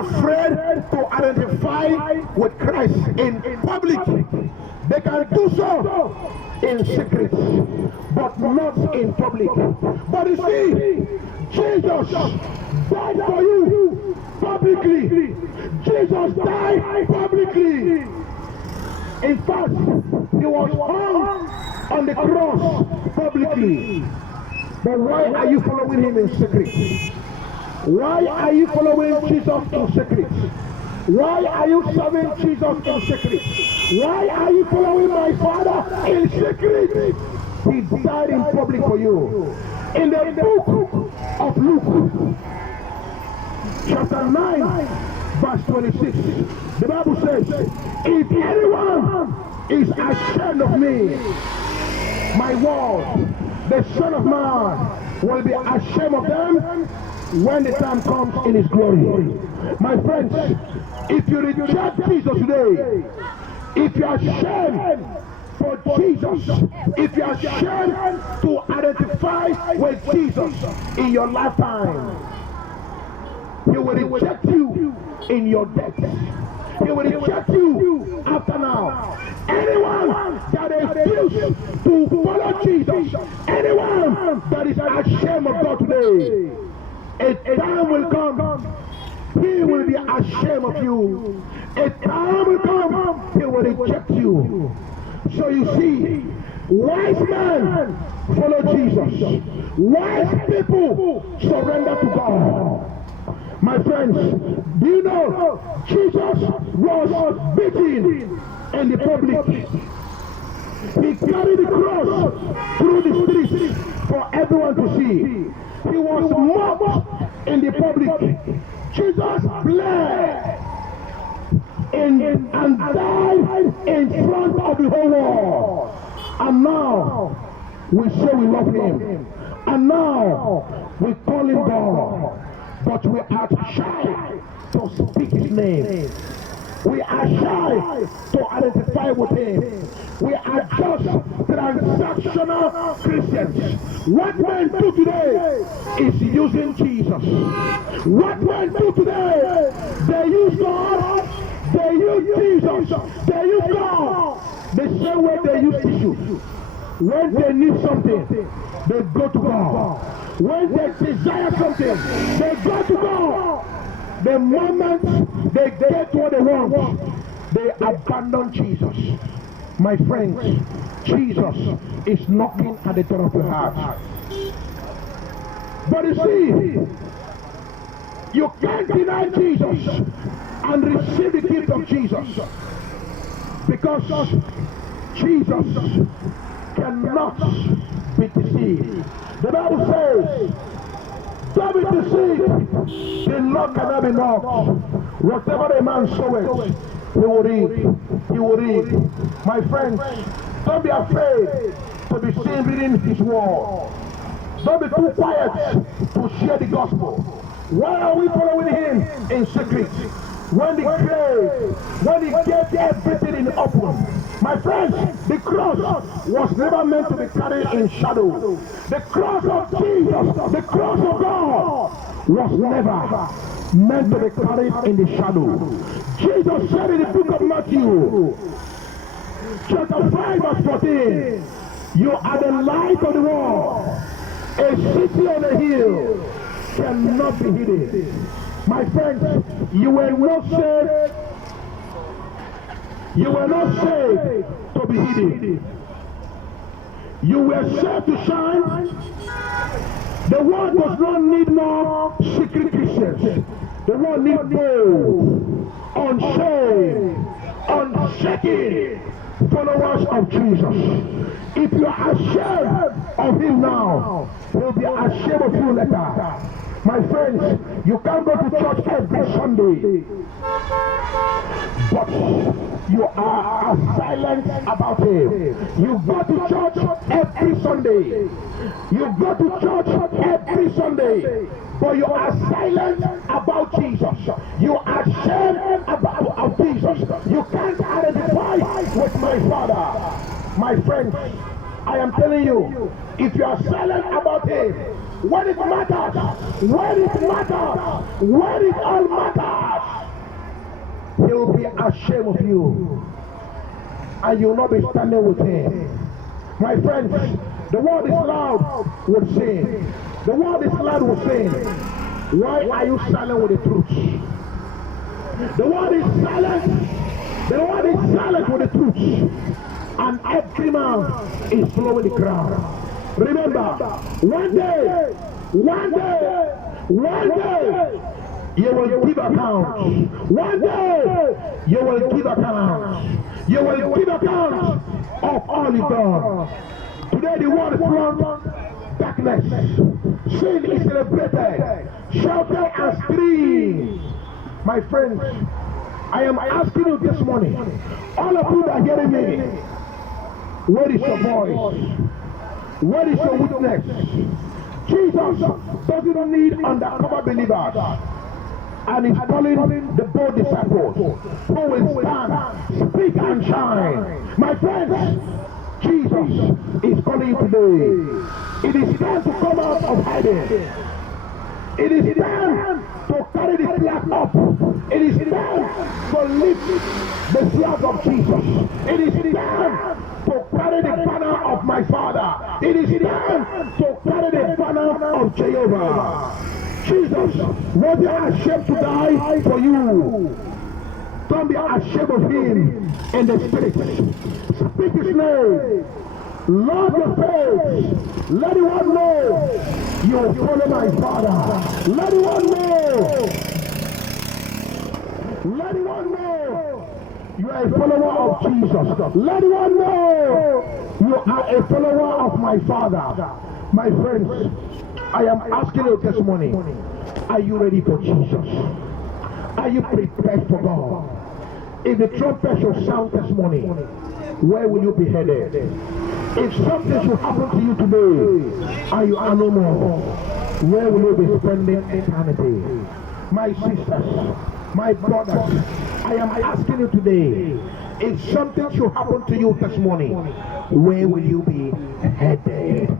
afraid to identify with Christ in public. They can do so in secret, but not in public. But you see, Jesus died for you publicly. Jesus died publicly. In fact, he was hung on the cross publicly. But why are you following him in secret? Why are you following Jesus in secret? Why are you serving Jesus in secret? Why are you following my Father in secret? He died in public for you. In the book of Luke, chapter 9, verse 26, the Bible says, if anyone is ashamed of me, my word, the Son of Man will be ashamed of them when the time comes in his glory. My friends, if you reject Jesus today, if you are ashamed for Jesus, if you are ashamed to identify with Jesus in your lifetime, he will reject you in your death. He will reject you after now. Anyone that refuses to follow Jesus, anyone that is ashamed of God today, a time will come, he will be ashamed of you. A time will come, he will reject you. So you see, wise men follow Jesus. Wise people surrender to God. My friends, do you know Jesus was beaten in the public? He carried the cross through the streets for everyone to see. He was mocked in the public. Jesus bled and died in front of the whole world. And now we say we love him. And now we call him God. But we are shy to speak his name. We are shy to identify with him. We are just transactional Christians. What men do today is using Jesus. What men do today, they use God, they use Jesus, they use God. The same way they use tissue. When they need something, they go to God. When they desire something, they go to God. The moment they get what they want, they abandon Jesus. My friends, Jesus is knocking at the door of your heart. But you see, you can't deny Jesus and receive the gift of Jesus, because Jesus cannot be deceived. The Bible says, don't be deceived. The Lord cannot be mocked. Whatever a man soweth, he will reap. He will reap. My friends, don't be afraid to be seen reading his word. Don't be too quiet to share the gospel. Why are we following him in secret? When the grave, when he gets everything in open. My friends, the cross was never meant to be carried in shadow. The cross of Jesus, the cross of God, was never meant to be carried in the shadow. Jesus said in the book of Matthew, chapter 5 verse 14, you are the light of the world. A city on a hill cannot be hidden. My friends, you were not saved. You were not saved to be hidden. You were saved to shine. The world does not need more secret Christians. The world needs bold, unshamed, unshaken followers of Jesus. If you are ashamed of him now, he'll be ashamed of you later. My friends, you can't go to church every Sunday, but you are silent about him. You go to church every Sunday. You go to church every Sunday, but you are silent about Jesus. You are ashamed of Jesus. You can't identify with my Father. My friends, I am telling you, if you are silent about him, when it matters, when it all matters, ashamed of you, and you will not be standing with him. My friends, the word is loud with sin. The word is loud with sin. Why are you silent with the truth? The word is silent. The word is silent with the truth. And every man is following the crowd. Remember, one day, you will give account. One day, you will give account. You will give account of all you've done. Today the world is full darkness. Sin is celebrated, shouted and screamed. My friends, I am asking you this morning, all of you that are hearing me, where is your voice? Where is your witness? Jesus doesn't need undercover believers. And he's calling the bold disciples who will stand, speak and shine. My friends, Jesus is calling you today. It is time to come out of hiding. It is time to carry the flag up. It is time to lift the flag of Jesus. It is time to carry the banner of my Father. It is time to carry the banner of Jehovah. Jesus was ashamed to die for you. Don't be ashamed of him in the spirit. Speak his name. Love your faith. Let everyone know you follow my Father. Let everyone know. Let everyone know you are a follower of Jesus. Let everyone know you are a follower of my Father. My friends, I am asking you this morning, are you ready for Jesus? Are you prepared for God? If the trumpet should sound this morning, where will you be headed? If something should happen to you today, and you are no more, where will you be spending eternity? My sisters, my brothers, I am asking you today, if something should happen to you this morning, where will you be headed?